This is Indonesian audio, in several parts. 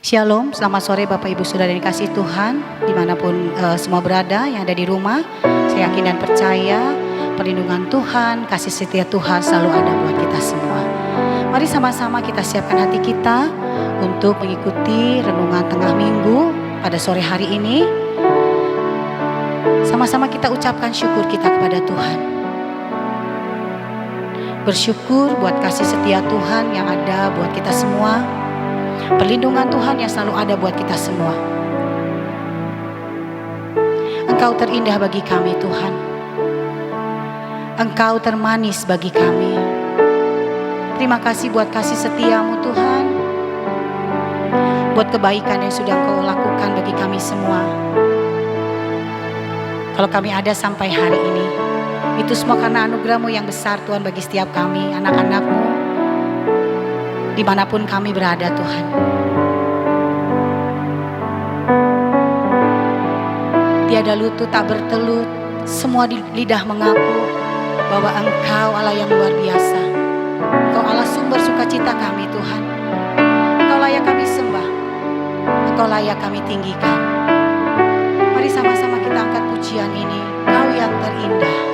Shalom, selamat sore Bapak Ibu Saudara yang dikasihi Tuhan, dimanapun semua berada yang ada di rumah. Saya yakin dan percaya perlindungan Tuhan, kasih setia Tuhan selalu ada buat kita semua. Mari sama-sama kita siapkan hati kita untuk mengikuti renungan tengah minggu pada sore hari ini. Sama-sama kita ucapkan syukur kita kepada Tuhan. Bersyukur buat kasih setia Tuhan yang ada buat kita semua. Perlindungan Tuhan yang selalu ada buat kita semua. Engkau terindah bagi kami Tuhan. Engkau termanis bagi kami. Terima kasih buat kasih setiamu Tuhan. Buat kebaikan yang sudah Engkau lakukan bagi kami semua. Kalau kami ada sampai hari ini, itu semua karena anugerah-Mu yang besar Tuhan bagi setiap kami, anak-anak-Mu. Dimanapun kami berada Tuhan. Tiada lutut tak bertelut, semua di lidah mengaku bahwa Engkau Allah yang luar biasa. Engkau Allah sumber sukacita kami Tuhan. Engkau layak kami sembah, Engkau layak kami tinggikan. Mari sama-sama kita angkat pujian ini, Kau yang terindah.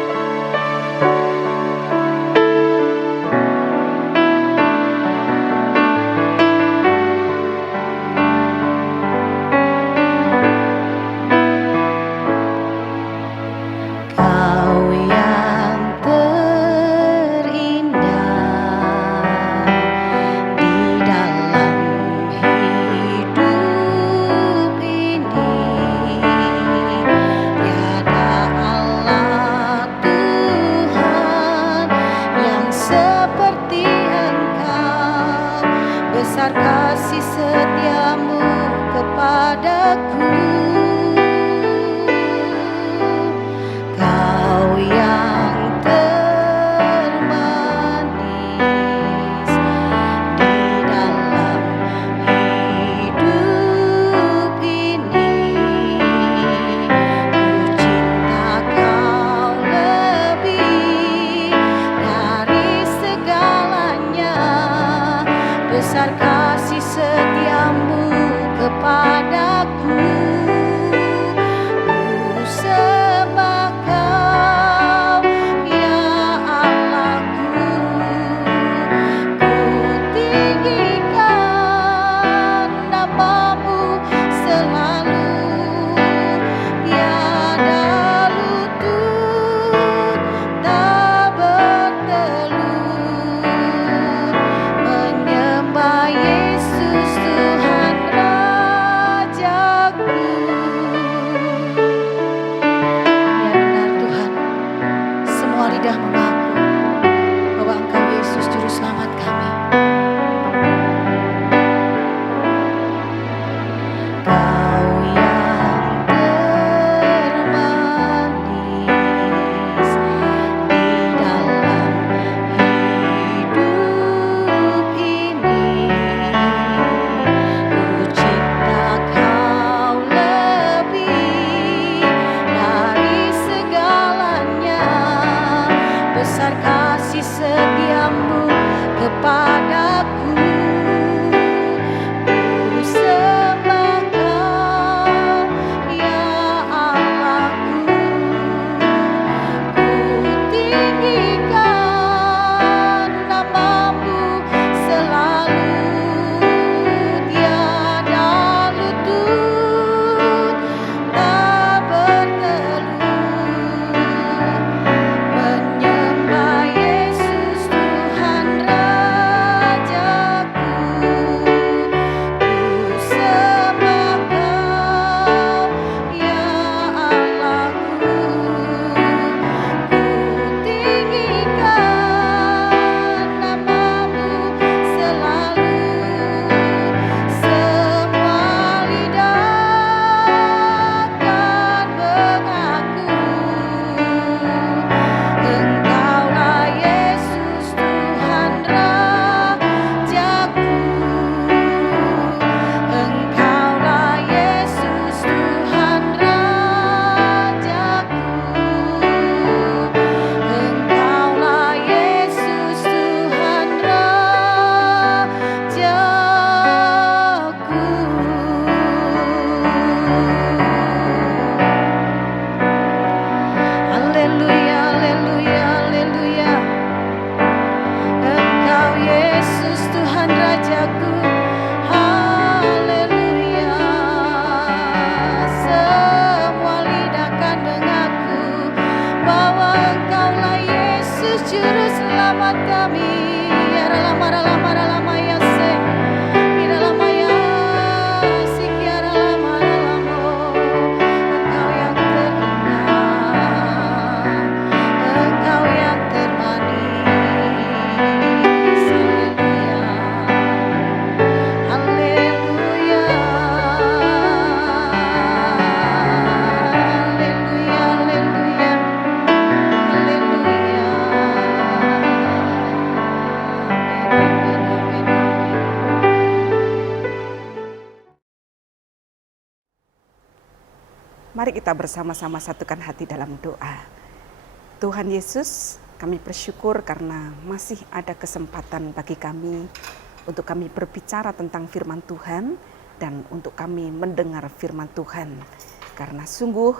Mari kita bersama-sama satukan hati dalam doa. Tuhan Yesus, kami bersyukur karena masih ada kesempatan bagi kami untuk kami berbicara tentang firman Tuhan dan untuk kami mendengar firman Tuhan. Karena sungguh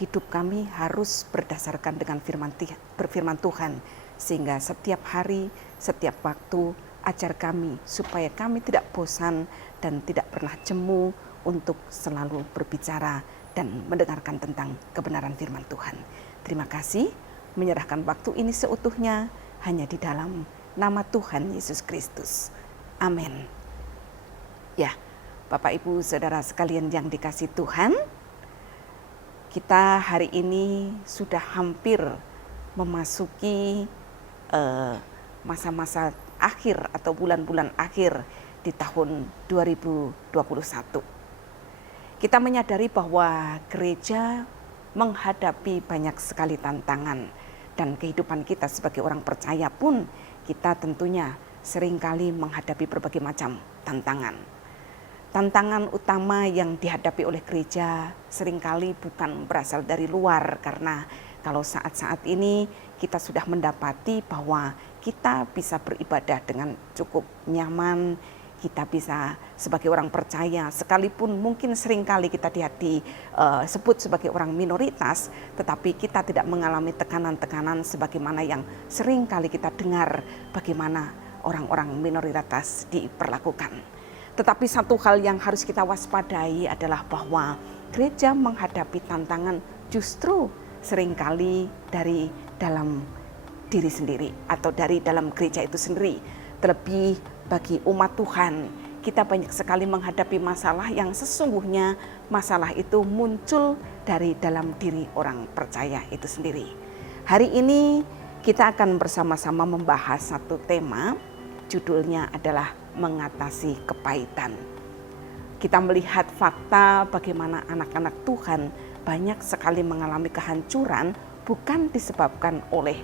hidup kami harus berdasarkan dengan firman Tuhan. Sehingga setiap hari, setiap waktu ajar kami supaya kami tidak bosan dan tidak pernah jemu untuk selalu berbicara dan mendengarkan tentang kebenaran firman Tuhan. Terima kasih, menyerahkan waktu ini seutuhnya hanya di dalam nama Tuhan Yesus Kristus. Amin. Ya, Bapak Ibu Saudara sekalian yang dikasihi Tuhan, kita hari ini sudah hampir memasuki masa-masa akhir atau bulan-bulan akhir di tahun 2021. Kita menyadari bahwa gereja menghadapi banyak sekali tantangan dan kehidupan kita sebagai orang percaya pun kita tentunya seringkali menghadapi berbagai macam tantangan. Tantangan utama yang dihadapi oleh gereja seringkali bukan berasal dari luar, karena kalau saat-saat ini kita sudah mendapati bahwa kita bisa beribadah dengan cukup nyaman. Kita bisa sebagai orang percaya, sekalipun mungkin seringkali kita disebut sebagai orang minoritas, tetapi kita tidak mengalami tekanan-tekanan sebagaimana yang seringkali kita dengar bagaimana orang-orang minoritas diperlakukan. Tetapi satu hal yang harus kita waspadai adalah bahwa gereja menghadapi tantangan justru seringkali dari dalam diri sendiri atau dari dalam gereja itu sendiri. Terlebih bagi umat Tuhan, kita banyak sekali menghadapi masalah yang sesungguhnya masalah itu muncul dari dalam diri orang percaya itu sendiri. Hari ini kita akan bersama-sama membahas satu tema, judulnya adalah mengatasi kepahitan. Kita melihat fakta bagaimana anak-anak Tuhan banyak sekali mengalami kehancuran bukan disebabkan oleh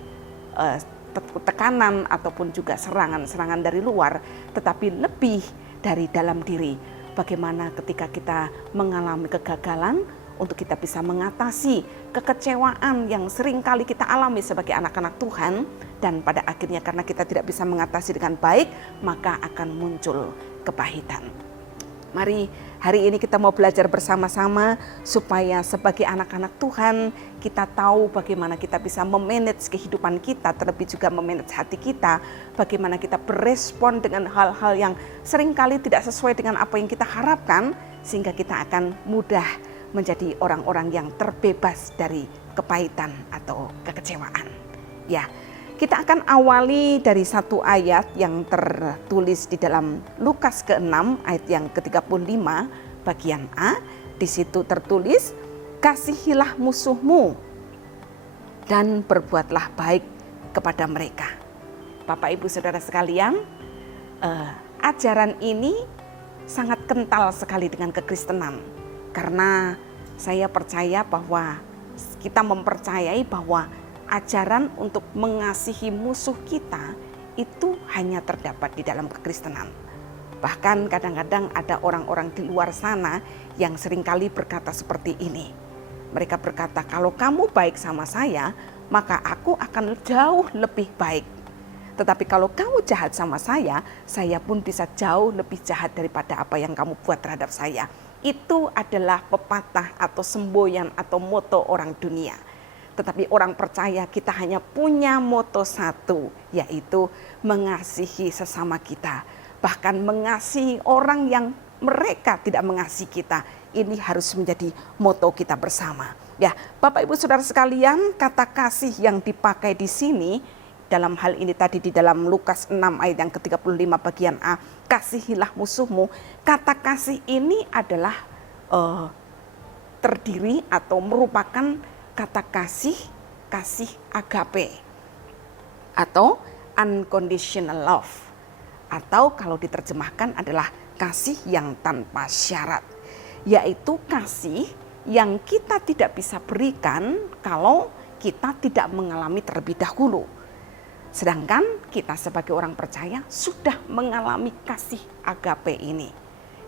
tekanan ataupun juga serangan-serangan dari luar, tetapi lebih dari dalam diri. Bagaimana ketika kita mengalami kegagalan, untuk kita bisa mengatasi kekecewaan yang sering kali kita alami sebagai anak-anak Tuhan, dan pada akhirnya karena kita tidak bisa mengatasi dengan baik, maka akan muncul kepahitan. Mari hari ini kita mau belajar bersama-sama supaya sebagai anak-anak Tuhan kita tahu bagaimana kita bisa memanage kehidupan kita, terlebih juga memanage hati kita, bagaimana kita berespon dengan hal-hal yang seringkali tidak sesuai dengan apa yang kita harapkan, sehingga kita akan mudah menjadi orang-orang yang terbebas dari kepahitan atau kekecewaan. Ya. Kita akan awali dari satu ayat yang tertulis di dalam Lukas ke-6 ayat yang ke-35 bagian A. Di situ tertulis, kasihilah musuhmu dan berbuatlah baik kepada mereka. Bapak Ibu Saudara sekalian, ajaran ini sangat kental sekali dengan kekristenan. Karena saya percaya bahwa kita mempercayai bahwa ajaran untuk mengasihi musuh kita itu hanya terdapat di dalam kekristenan. Bahkan kadang-kadang ada orang-orang di luar sana yang seringkali berkata seperti ini. Mereka berkata, kalau kamu baik sama saya, maka aku akan jauh lebih baik. Tetapi kalau kamu jahat sama saya pun bisa jauh lebih jahat daripada apa yang kamu buat terhadap saya. Itu adalah pepatah atau semboyan atau moto orang dunia. Tetapi orang percaya kita hanya punya moto satu, yaitu mengasihi sesama kita. Bahkan mengasihi orang yang mereka tidak mengasihi kita. Ini harus menjadi moto kita bersama. Ya, Bapak Ibu Saudara sekalian, kata kasih yang dipakai di sini, dalam hal ini tadi di dalam Lukas 6 ayat yang ke-35 bagian A, kasihilah musuhmu. Kata kasih ini adalah terdiri atau merupakan kata kasih agape atau unconditional love, atau kalau diterjemahkan adalah kasih yang tanpa syarat, yaitu kasih yang kita tidak bisa berikan kalau kita tidak mengalami terlebih dahulu. Sedangkan kita sebagai orang percaya sudah mengalami kasih agape ini.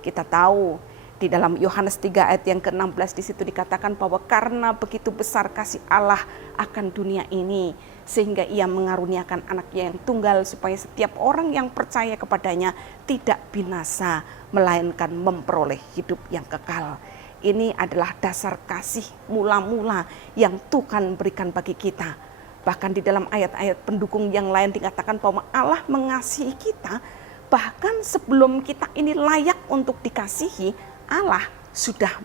Kita tahu Di dalam Yohanes 3 ayat yang ke-16 di situ dikatakan bahwa karena begitu besar kasih Allah akan dunia ini sehingga ia mengaruniakan anaknya yang tunggal supaya setiap orang yang percaya kepadanya tidak binasa melainkan memperoleh hidup yang kekal. Ini adalah dasar kasih mula-mula yang Tuhan berikan bagi kita. Bahkan di dalam ayat-ayat pendukung yang lain dikatakan bahwa Allah mengasihi kita bahkan sebelum kita ini layak untuk dikasihi. Allah sudah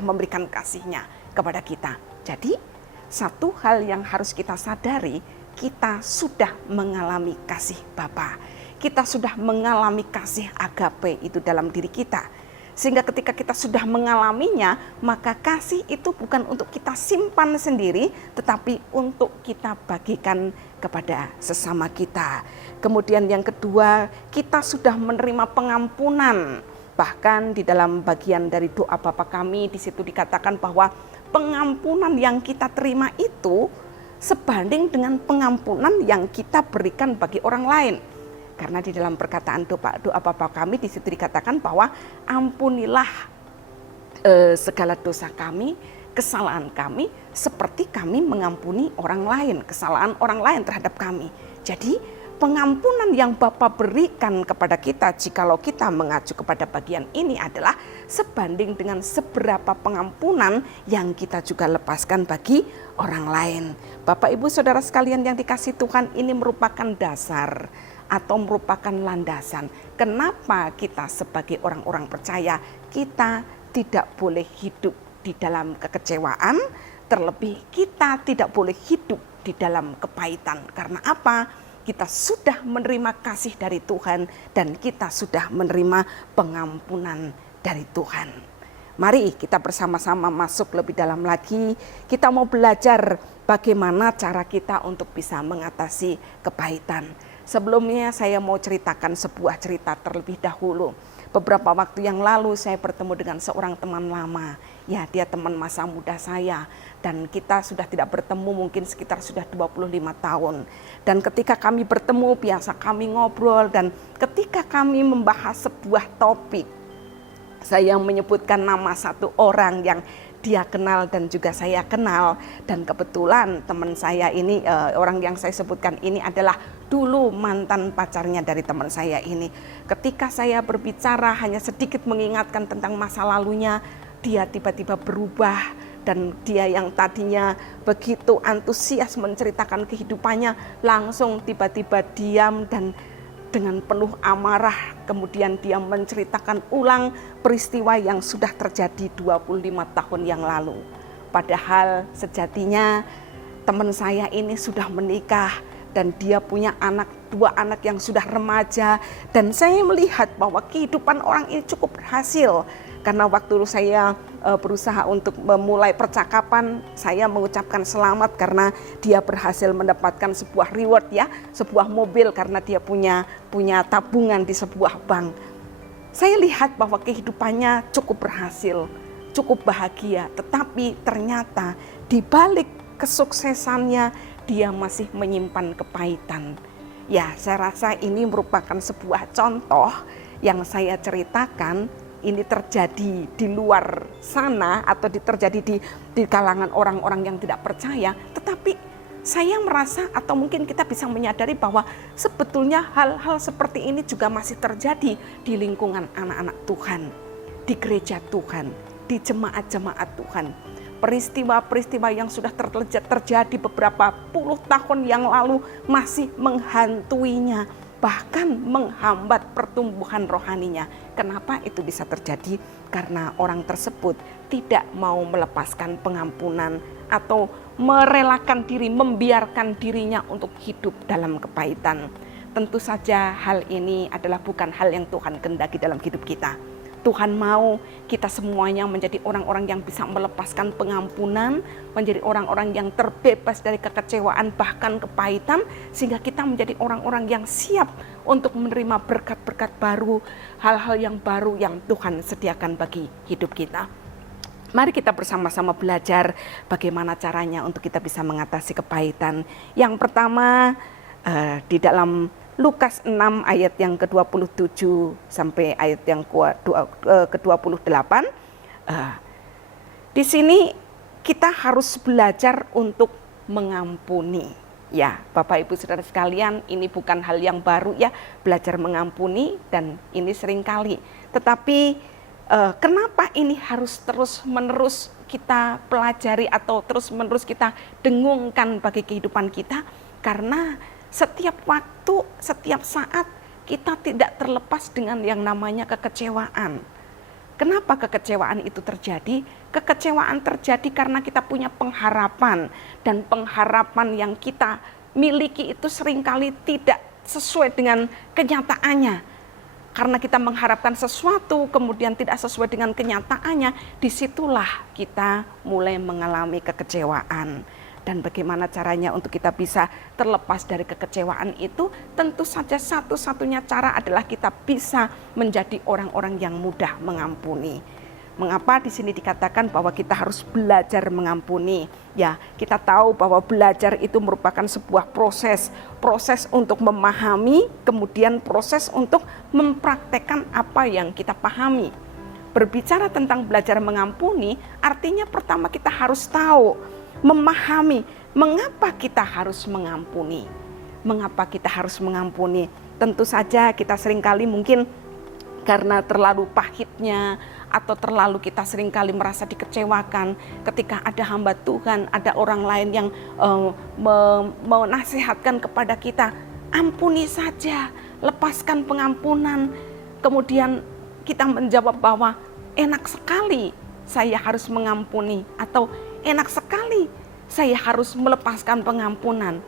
memberikan kasih-Nya kepada kita. Jadi satu hal yang harus kita sadari, kita sudah mengalami kasih Bapa. Kita sudah mengalami kasih agape itu dalam diri kita. Sehingga ketika kita sudah mengalaminya, maka kasih itu bukan untuk kita simpan sendiri, tetapi untuk kita bagikan kepada sesama kita. Kemudian yang kedua, kita sudah menerima pengampunan. Bahkan di dalam bagian dari doa Bapa kami di situ dikatakan bahwa pengampunan yang kita terima itu sebanding dengan pengampunan yang kita berikan bagi orang lain. Karena di dalam perkataan doa Bapa kami di situ dikatakan bahwa ampunilah segala dosa kami, kesalahan kami seperti kami mengampuni orang lain, kesalahan orang lain terhadap kami. Jadi pengampunan yang Bapa berikan kepada kita jikalau kita mengacu kepada bagian ini adalah sebanding dengan seberapa pengampunan yang kita juga lepaskan bagi orang lain. Bapak Ibu Saudara sekalian yang dikasihi Tuhan, ini merupakan dasar atau merupakan landasan kenapa kita sebagai orang-orang percaya kita tidak boleh hidup di dalam kekecewaan, terlebih kita tidak boleh hidup di dalam kepahitan. Karena apa? Kita sudah menerima kasih dari Tuhan dan kita sudah menerima pengampunan dari Tuhan. Mari kita bersama-sama masuk lebih dalam lagi. Kita mau belajar bagaimana cara kita untuk bisa mengatasi kepahitan. Sebelumnya saya mau ceritakan sebuah cerita terlebih dahulu. Beberapa waktu yang lalu saya bertemu dengan seorang teman lama. Ya, dia teman masa muda saya dan kita sudah tidak bertemu mungkin sekitar sudah 25 tahun. Dan ketika kami bertemu biasa kami ngobrol dan ketika kami membahas sebuah topik, saya menyebutkan nama satu orang yang dia kenal dan juga saya kenal, dan kebetulan teman saya ini orang yang saya sebutkan ini adalah dulu mantan pacarnya dari teman saya ini. Ketika saya berbicara hanya sedikit mengingatkan tentang masa lalunya, dia tiba-tiba berubah dan dia yang tadinya begitu antusias menceritakan kehidupannya langsung tiba-tiba diam dan dengan penuh amarah kemudian dia menceritakan ulang peristiwa yang sudah terjadi 25 tahun yang lalu. Padahal sejatinya teman saya ini sudah menikah dan dia punya dua anak yang sudah remaja, dan saya melihat bahwa kehidupan orang ini cukup berhasil. Karena waktu saya berusaha untuk memulai percakapan, saya mengucapkan selamat karena dia berhasil mendapatkan sebuah reward ya, sebuah mobil karena dia punya tabungan di sebuah bank. Saya lihat bahwa kehidupannya cukup berhasil, cukup bahagia, tetapi ternyata di balik kesuksesannya dia masih menyimpan kepahitan. Ya, saya rasa ini merupakan sebuah contoh yang saya ceritakan. Ini terjadi di luar sana atau terjadi di kalangan orang-orang yang tidak percaya, tetapi saya merasa atau mungkin kita bisa menyadari bahwa sebetulnya hal-hal seperti ini juga masih terjadi di lingkungan anak-anak Tuhan, di gereja Tuhan, di jemaat-jemaat Tuhan. Peristiwa-peristiwa yang sudah terjadi beberapa puluh tahun yang lalu masih menghantuinya, bahkan menghambat pertumbuhan rohaninya. Kenapa itu bisa terjadi? Karena orang tersebut tidak mau melepaskan pengampunan atau merelakan diri, membiarkan dirinya untuk hidup dalam kepahitan. Tentu saja hal ini adalah bukan hal yang Tuhan kehendaki dalam hidup kita. Tuhan mau kita semuanya menjadi orang-orang yang bisa melepaskan pengampunan, menjadi orang-orang yang terbebas dari kekecewaan bahkan kepahitan, sehingga kita menjadi orang-orang yang siap untuk menerima berkat-berkat baru, hal-hal yang baru yang Tuhan sediakan bagi hidup kita. Mari kita bersama-sama belajar bagaimana caranya untuk kita bisa mengatasi kepahitan. Yang pertama, di dalam Lukas 6 ayat yang ke-27 sampai ayat yang ke-28. Di sini kita harus belajar untuk mengampuni. Ya, Bapak Ibu Saudara sekalian, ini bukan hal yang baru ya, belajar mengampuni, dan ini seringkali. Tetapi kenapa ini harus terus-menerus kita pelajari atau terus-menerus kita dengungkan bagi kehidupan kita? Karena setiap waktu, setiap saat kita tidak terlepas dengan yang namanya kekecewaan. Kenapa kekecewaan itu terjadi? Kekecewaan terjadi karena kita punya pengharapan, dan pengharapan yang kita miliki itu seringkali tidak sesuai dengan kenyataannya. Karena kita mengharapkan sesuatu kemudian tidak sesuai dengan kenyataannya, disitulah kita mulai mengalami kekecewaan. Dan bagaimana caranya untuk kita bisa terlepas dari kekecewaan itu? Tentu saja satu-satunya cara adalah kita bisa menjadi orang-orang yang mudah mengampuni. Mengapa di sini dikatakan bahwa kita harus belajar mengampuni? Ya, kita tahu bahwa belajar itu merupakan sebuah proses untuk memahami, kemudian proses untuk mempraktekkan apa yang kita pahami. Berbicara tentang belajar mengampuni, artinya pertama kita harus tahu, memahami mengapa kita harus mengampuni. Mengapa kita harus mengampuni? Tentu saja kita seringkali mungkin karena terlalu pahitnya, atau terlalu kita seringkali merasa dikecewakan ketika ada hamba Tuhan, ada orang lain yang menasihatkan kepada kita, ampuni saja, lepaskan pengampunan. Kemudian kita menjawab bahwa enak sekali saya harus mengampuni, atau enak sekali saya harus melepaskan pengampunan.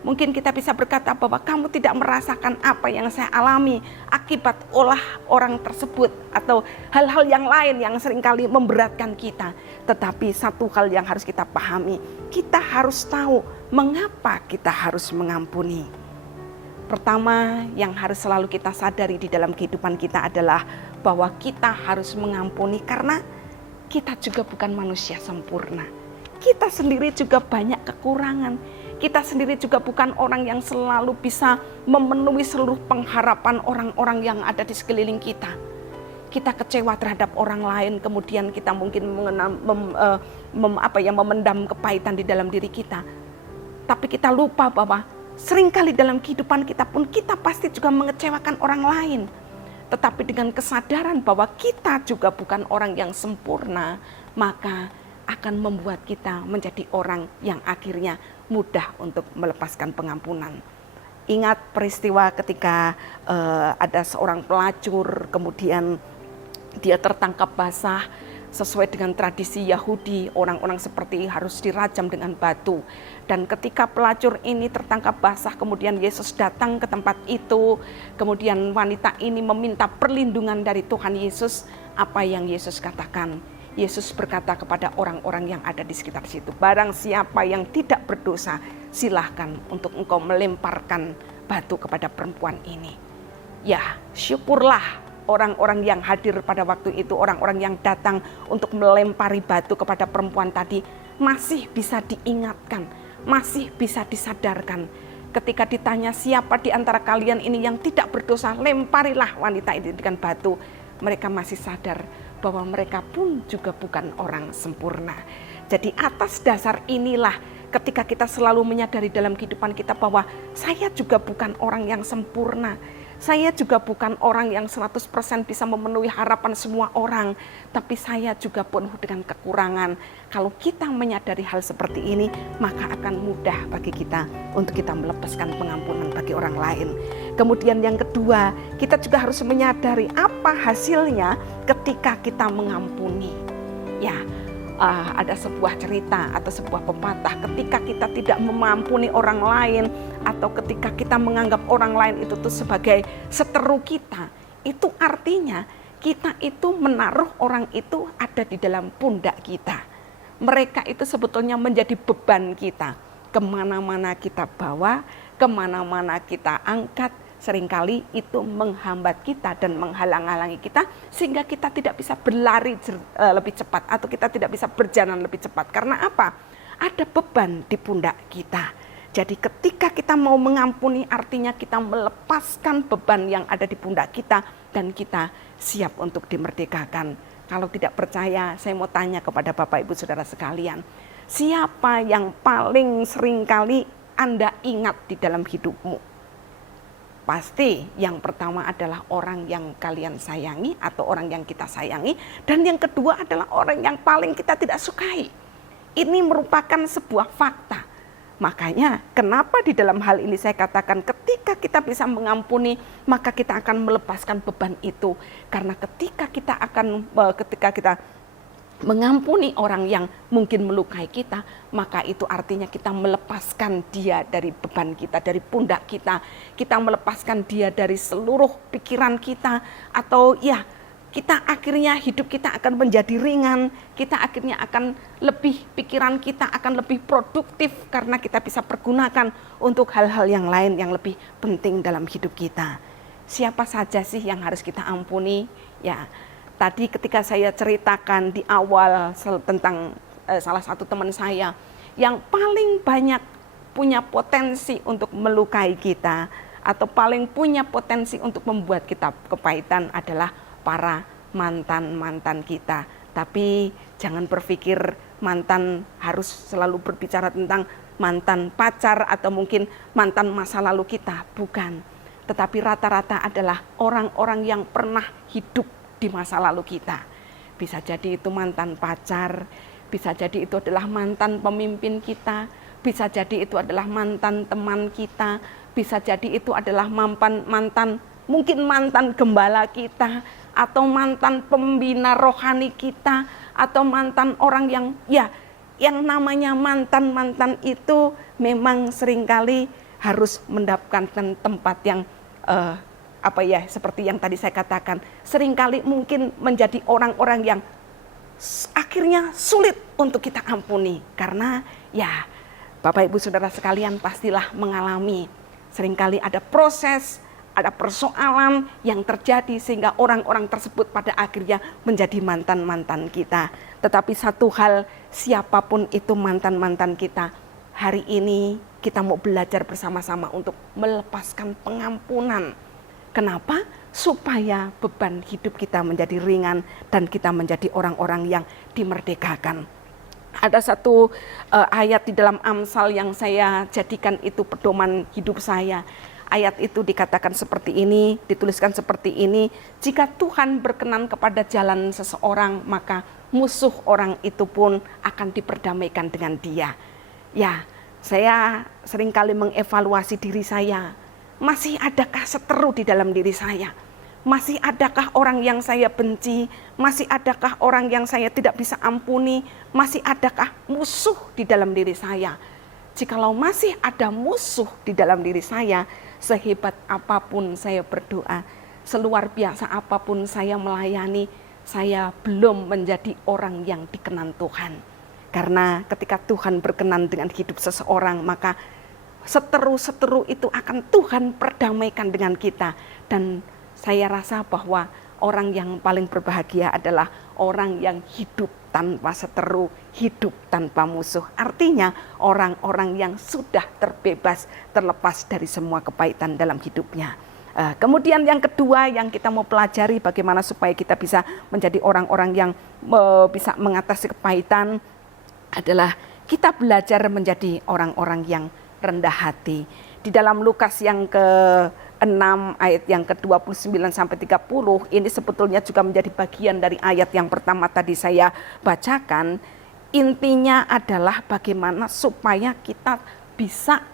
Mungkin kita bisa berkata bahwa kamu tidak merasakan apa yang saya alami akibat olah orang tersebut, atau hal-hal yang lain yang seringkali memberatkan kita. Tetapi satu hal yang harus kita pahami, kita harus tahu mengapa kita harus mengampuni. Pertama yang harus selalu kita sadari di dalam kehidupan kita adalah bahwa kita harus mengampuni karena kita juga bukan manusia sempurna. Kita sendiri juga banyak kekurangan. Kita sendiri juga bukan orang yang selalu bisa memenuhi seluruh pengharapan orang-orang yang ada di sekeliling kita. Kita kecewa terhadap orang lain, kemudian kita mungkin memendam kepahitan di dalam diri kita. Tapi kita lupa bahwa seringkali dalam kehidupan kita pun kita pasti juga mengecewakan orang lain. Tetapi dengan kesadaran bahwa kita juga bukan orang yang sempurna, maka akan membuat kita menjadi orang yang akhirnya mudah untuk melepaskan pengampunan. Ingat peristiwa ketika ada seorang pelacur, kemudian dia tertangkap basah. Sesuai dengan tradisi Yahudi, orang-orang seperti ini harus dirajam dengan batu. Dan ketika pelacur ini tertangkap basah, kemudian Yesus datang ke tempat itu. Kemudian wanita ini meminta perlindungan dari Tuhan Yesus. Apa yang Yesus katakan? Yesus berkata kepada orang-orang yang ada di sekitar situ, barang siapa yang tidak berdosa, silahkan untuk engkau melemparkan batu kepada perempuan ini. Ya, syukurlah orang-orang yang hadir pada waktu itu, orang-orang yang datang untuk melempari batu kepada perempuan tadi, masih bisa diingatkan, masih bisa disadarkan. Ketika ditanya siapa di antara kalian ini yang tidak berdosa, lemparilah wanita ini dengan batu. Mereka masih sadar bahwa mereka pun juga bukan orang sempurna. Jadi atas dasar inilah ketika kita selalu menyadari dalam kehidupan kita bahwa saya juga bukan orang yang sempurna. Saya juga bukan orang yang 100% bisa memenuhi harapan semua orang. Tapi saya juga penuh dengan kekurangan. Kalau kita menyadari hal seperti ini, maka akan mudah bagi kita untuk kita melepaskan pengampunan bagi orang lain. Kemudian yang kedua, kita juga harus menyadari apa hasilnya ketika kita mengampuni. Ya, ada sebuah cerita atau sebuah pepatah, ketika kita tidak mengampuni orang lain atau ketika kita menganggap orang lain itu tuh sebagai seteru kita, itu artinya kita itu menaruh orang itu ada di dalam pundak kita. Mereka itu sebetulnya menjadi beban kita. Kemana-mana kita bawa, kemana-mana kita angkat, seringkali itu menghambat kita dan menghalang-halangi kita sehingga kita tidak bisa berlari lebih cepat atau kita tidak bisa berjalan lebih cepat. Karena apa? Ada beban di pundak kita. Jadi ketika kita mau mengampuni artinya kita melepaskan beban yang ada di pundak kita dan kita siap untuk dimerdekakan. Kalau tidak percaya, saya mau tanya kepada Bapak Ibu Saudara sekalian, siapa yang paling seringkali Anda ingat di dalam hidupmu? Pasti yang pertama adalah orang yang kalian sayangi atau orang yang kita sayangi, dan yang kedua adalah orang yang paling kita tidak sukai. Ini merupakan sebuah fakta. Makanya kenapa di dalam hal ini saya katakan ketika kita bisa mengampuni, maka kita akan melepaskan beban itu. Karena ketika kita mengampuni orang yang mungkin melukai kita, maka itu artinya kita melepaskan dia dari beban kita, dari pundak kita. Kita melepaskan dia dari seluruh pikiran kita, atau ya kita akhirnya hidup kita akan menjadi ringan, kita akhirnya akan pikiran kita akan lebih produktif karena kita bisa pergunakan untuk hal-hal yang lain yang lebih penting dalam hidup kita. Siapa saja sih yang harus kita ampuni? Ya, tadi ketika saya ceritakan di awal tentang salah satu teman saya yang paling banyak punya potensi untuk melukai kita atau paling punya potensi untuk membuat kita kepahitan adalah para mantan-mantan kita. Tapi jangan berpikir mantan harus selalu berbicara tentang mantan pacar atau mungkin mantan masa lalu kita, bukan. Tetapi rata-rata adalah orang-orang yang pernah hidup di masa lalu kita. Bisa jadi itu mantan pacar, bisa jadi itu adalah mantan pemimpin kita, bisa jadi itu adalah mantan teman kita, bisa jadi itu adalah mungkin mantan gembala kita, atau mantan pembina rohani kita, atau mantan orang yang namanya mantan itu memang seringkali harus mendapatkan tempat yang seperti yang tadi saya katakan, seringkali mungkin menjadi orang-orang yang akhirnya sulit untuk kita ampuni. Karena ya Bapak Ibu Saudara sekalian pastilah mengalami, seringkali ada proses, ada persoalan yang terjadi sehingga orang-orang tersebut pada akhirnya menjadi mantan-mantan kita. Tetapi satu hal, siapapun itu mantan-mantan kita, hari ini kita mau belajar bersama-sama untuk melepaskan pengampunan. Kenapa? Supaya beban hidup kita menjadi ringan dan kita menjadi orang-orang yang dimerdekakan. Ada satu ayat di dalam Amsal yang saya jadikan itu pedoman hidup saya. Ayat itu dikatakan seperti ini, dituliskan seperti ini, jika Tuhan berkenan kepada jalan seseorang, maka musuh orang itu pun akan diperdamaikan dengan dia. Ya, saya seringkali mengevaluasi diri saya, masih adakah seteru di dalam diri saya? Masih adakah orang yang saya benci? Masih adakah orang yang saya tidak bisa ampuni? Masih adakah musuh di dalam diri saya? Jikalau masih ada musuh di dalam diri saya, sehebat apapun saya berdoa, seluar biasa apapun saya melayani, saya belum menjadi orang yang dikenan Tuhan. Karena ketika Tuhan berkenan dengan hidup seseorang, maka seteru-seteru itu akan Tuhan perdamaikan dengan kita. Dan saya rasa bahwa orang yang paling berbahagia adalah orang yang hidup tanpa seteru, hidup tanpa musuh. Artinya orang-orang yang sudah terlepas dari semua kepahitan dalam hidupnya. Kemudian yang kedua yang kita mau pelajari bagaimana supaya kita bisa menjadi orang-orang yang bisa mengatasi kepahitan adalah kita belajar menjadi orang-orang yang rendah hati. Di dalam Lukas yang ke-6 ayat yang ke-29 sampai 30 ini sebetulnya juga menjadi bagian dari ayat yang pertama tadi saya bacakan. Intinya adalah bagaimana supaya kita bisa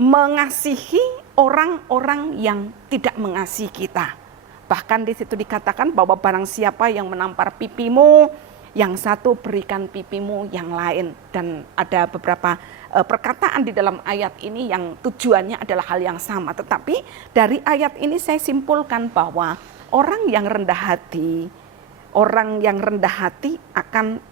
mengasihi orang-orang yang tidak mengasihi kita. Bahkan di situ dikatakan bahwa barang siapa yang menampar pipimu, yang satu berikan pipimu yang lain. Dan ada beberapa perkataan di dalam ayat ini yang tujuannya adalah hal yang sama. Tetapi dari ayat ini saya simpulkan bahwa orang yang rendah hati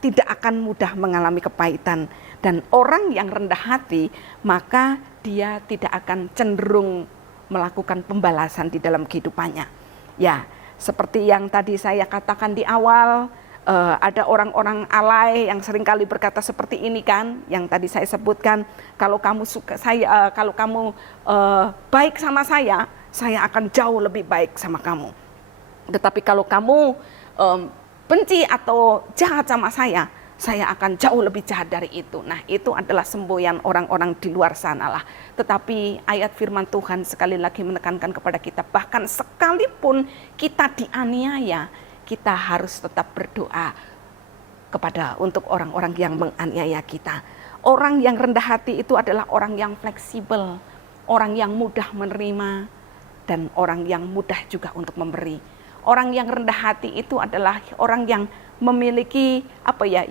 tidak akan mudah mengalami kepahitan. Dan orang yang rendah hati maka dia tidak akan cenderung melakukan pembalasan di dalam kehidupannya. Ya, seperti yang tadi saya katakan di awal, Ada orang-orang alay yang seringkali berkata seperti ini kan, yang tadi saya sebutkan, kalau kamu suka saya, kalau kamu baik sama saya akan jauh lebih baik sama kamu. Tetapi kalau kamu benci atau jahat sama saya akan jauh lebih jahat dari itu. Nah, itu adalah semboyan orang-orang di luar sana lah. Tetapi ayat firman Tuhan sekali lagi menekankan kepada kita, bahkan sekalipun kita dianiaya, kita harus tetap berdoa untuk orang-orang yang menganiaya kita. Orang yang rendah hati itu adalah orang yang fleksibel, orang yang mudah menerima, dan orang yang mudah juga untuk memberi. Orang yang rendah hati itu adalah orang yang memiliki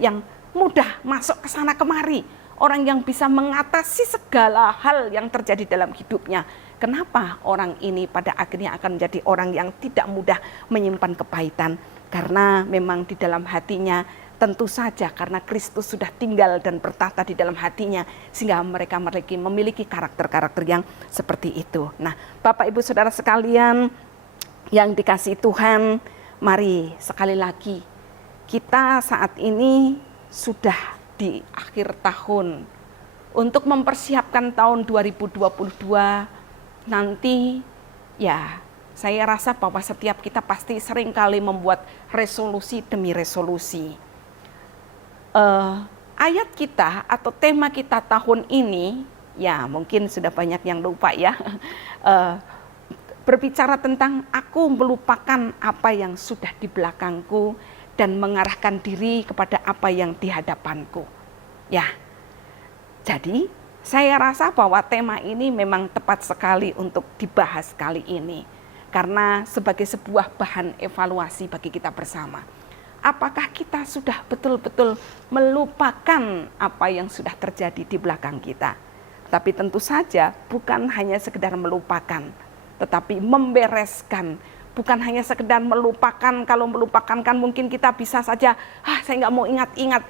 yang mudah masuk ke sana kemari. Orang yang bisa mengatasi segala hal yang terjadi dalam hidupnya. Kenapa orang ini pada akhirnya akan menjadi orang yang tidak mudah menyimpan kepahitan? Karena memang di dalam hatinya, tentu saja karena Kristus sudah tinggal dan bertahta di dalam hatinya, sehingga mereka memiliki karakter-karakter yang seperti itu. Nah, Bapak Ibu Saudara sekalian yang dikasihi Tuhan, mari sekali lagi kita saat ini sudah di akhir tahun. Untuk mempersiapkan tahun 2022 nanti, saya rasa bahwa setiap kita pasti seringkali membuat resolusi demi resolusi. Ayat kita atau tema kita tahun ini, mungkin sudah banyak yang lupa ya, berbicara tentang aku melupakan apa yang sudah di belakangku dan mengarahkan diri kepada apa yang di hadapanku. Jadi saya rasa bahwa tema ini memang tepat sekali untuk dibahas kali ini. Karena sebagai sebuah bahan evaluasi bagi kita bersama. Apakah kita sudah betul-betul melupakan apa yang sudah terjadi di belakang kita? Tapi tentu saja bukan hanya sekedar melupakan, tetapi membereskan. Bukan hanya sekedar melupakan, kalau melupakan kan mungkin kita bisa saja, saya nggak mau ingat-ingat.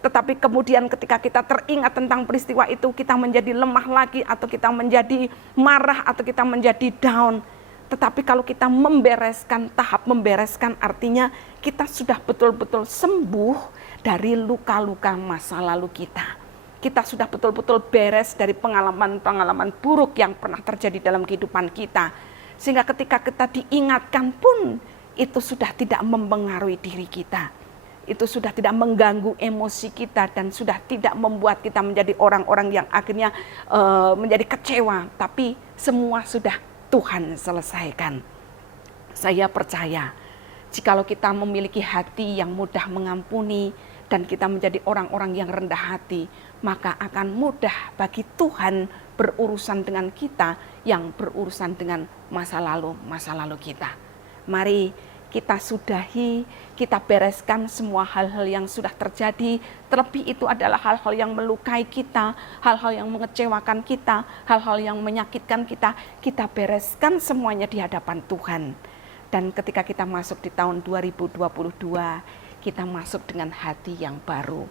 Tetapi kemudian ketika kita teringat tentang peristiwa itu, kita menjadi lemah lagi, atau kita menjadi marah, atau kita menjadi down. Tetapi kalau kita membereskan, tahap membereskan artinya kita sudah betul-betul sembuh dari luka-luka masa lalu kita. Kita sudah betul-betul beres dari pengalaman-pengalaman buruk yang pernah terjadi dalam kehidupan kita. Sehingga ketika kita diingatkan pun, itu sudah tidak mempengaruhi diri kita. Itu sudah tidak mengganggu emosi kita dan sudah tidak membuat kita menjadi orang-orang yang akhirnya menjadi kecewa. Tapi semua sudah Tuhan selesaikan. Saya percaya, jikalau kita memiliki hati yang mudah mengampuni dan kita menjadi orang-orang yang rendah hati, maka akan mudah bagi Tuhan berurusan dengan kita yang berurusan dengan masa lalu kita. Mari kita sudahi, kita bereskan semua hal-hal yang sudah terjadi. Terlebih itu adalah hal-hal yang melukai kita, hal-hal yang mengecewakan kita, hal-hal yang menyakitkan kita. Kita bereskan semuanya di hadapan Tuhan. Dan ketika kita masuk di tahun 2022, kita masuk dengan hati yang baru.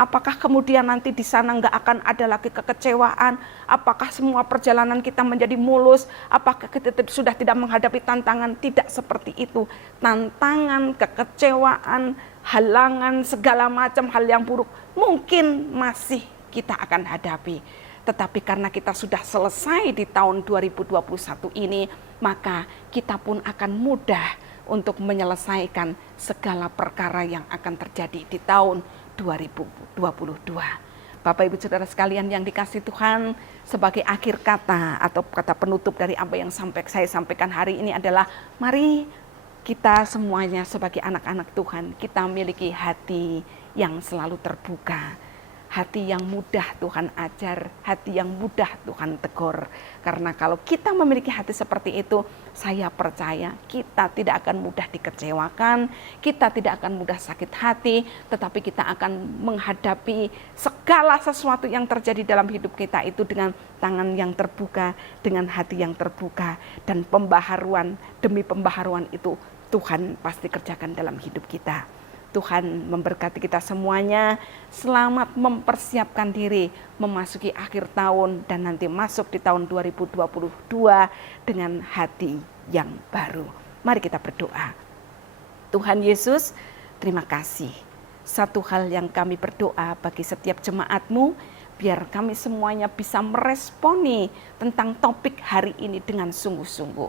Apakah kemudian nanti di sana nggak akan ada lagi kekecewaan? Apakah semua perjalanan kita menjadi mulus? Apakah kita sudah tidak menghadapi tantangan? Tidak seperti itu. Tantangan, kekecewaan, halangan, segala macam hal yang buruk mungkin masih kita akan hadapi. Tetapi karena kita sudah selesai di tahun 2021 ini, maka kita pun akan mudah untuk menyelesaikan segala perkara yang akan terjadi di tahun 2022. Bapak Ibu Saudara sekalian yang dikasihi Tuhan, sebagai akhir kata atau kata penutup dari apa yang saya sampaikan hari ini adalah, mari kita semuanya sebagai anak-anak Tuhan, kita memiliki hati yang selalu terbuka. Hati yang mudah Tuhan ajar, hati yang mudah Tuhan tegur. Karena kalau kita memiliki hati seperti itu, saya percaya kita tidak akan mudah dikecewakan, kita tidak akan mudah sakit hati, tetapi kita akan menghadapi segala sesuatu yang terjadi dalam hidup kita itu dengan tangan yang terbuka, dengan hati yang terbuka, dan pembaharuan demi pembaharuan itu Tuhan pasti kerjakan dalam hidup kita. Tuhan memberkati kita semuanya. Selamat mempersiapkan diri memasuki akhir tahun dan nanti masuk di tahun 2022 dengan hati yang baru. Mari kita berdoa. Tuhan Yesus, Terima kasih. Satu hal yang kami berdoa bagi setiap jemaat-Mu, biar kami semuanya bisa meresponi tentang topik hari ini dengan sungguh-sungguh.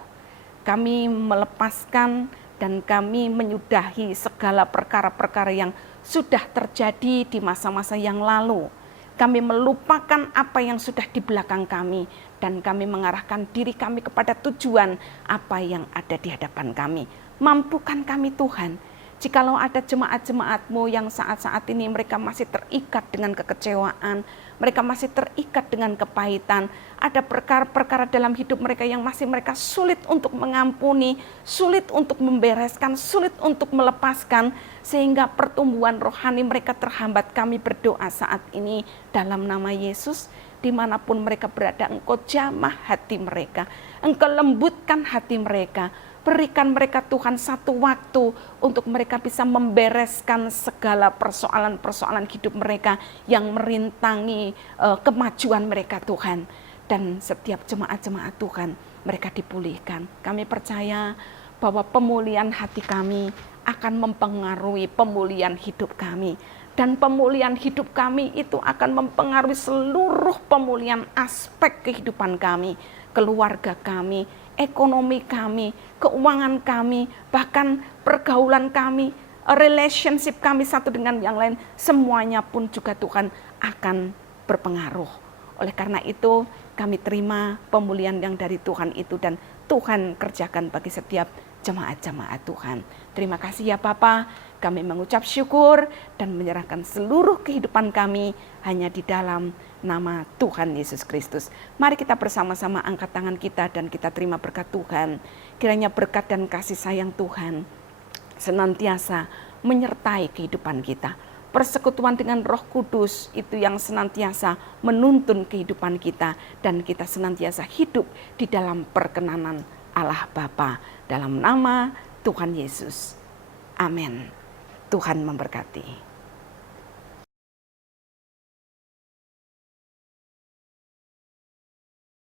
Kami melepaskan dan kami menyudahi segala perkara-perkara yang sudah terjadi di masa-masa yang lalu. Kami melupakan apa yang sudah di belakang kami dan kami mengarahkan diri kami kepada tujuan apa yang ada di hadapan kami. Mampukan kami Tuhan. Jikalau ada jemaat-jemaat-Mu yang saat-saat ini mereka masih terikat dengan kekecewaan, mereka masih terikat dengan kepahitan, ada perkara-perkara dalam hidup mereka yang masih mereka sulit untuk mengampuni, sulit untuk membereskan, sulit untuk melepaskan, sehingga pertumbuhan rohani mereka terhambat. Kami berdoa saat ini dalam nama Yesus, dimanapun mereka berada, Engkau jamah hati mereka, Engkau lembutkan hati mereka. Berikan mereka Tuhan satu waktu untuk mereka bisa membereskan segala persoalan-persoalan hidup mereka yang merintangi kemajuan mereka Tuhan. Dan setiap jemaat-jemaat Tuhan mereka dipulihkan. Kami percaya bahwa pemulihan hati kami akan mempengaruhi pemulihan hidup kami. Dan pemulihan hidup kami itu akan mempengaruhi seluruh pemulihan aspek kehidupan kami, keluarga kami, ekonomi kami, keuangan kami, bahkan pergaulan kami, relationship kami satu dengan yang lain, semuanya pun juga Tuhan akan berpengaruh. Oleh karena itu kami terima pemulihan yang dari Tuhan itu dan Tuhan kerjakan bagi setiap jemaat-jemaat Tuhan. Terima kasih ya Bapa, kami mengucap syukur dan menyerahkan seluruh kehidupan kami hanya di dalam nama Tuhan Yesus Kristus. Mari kita bersama-sama angkat tangan kita dan kita terima berkat Tuhan. Kiranya berkat dan kasih sayang Tuhan senantiasa menyertai kehidupan kita. Persekutuan dengan Roh Kudus itu yang senantiasa menuntun kehidupan kita dan kita senantiasa hidup di dalam perkenanan Allah Bapa dalam nama Tuhan Yesus. Amin. Tuhan memberkati.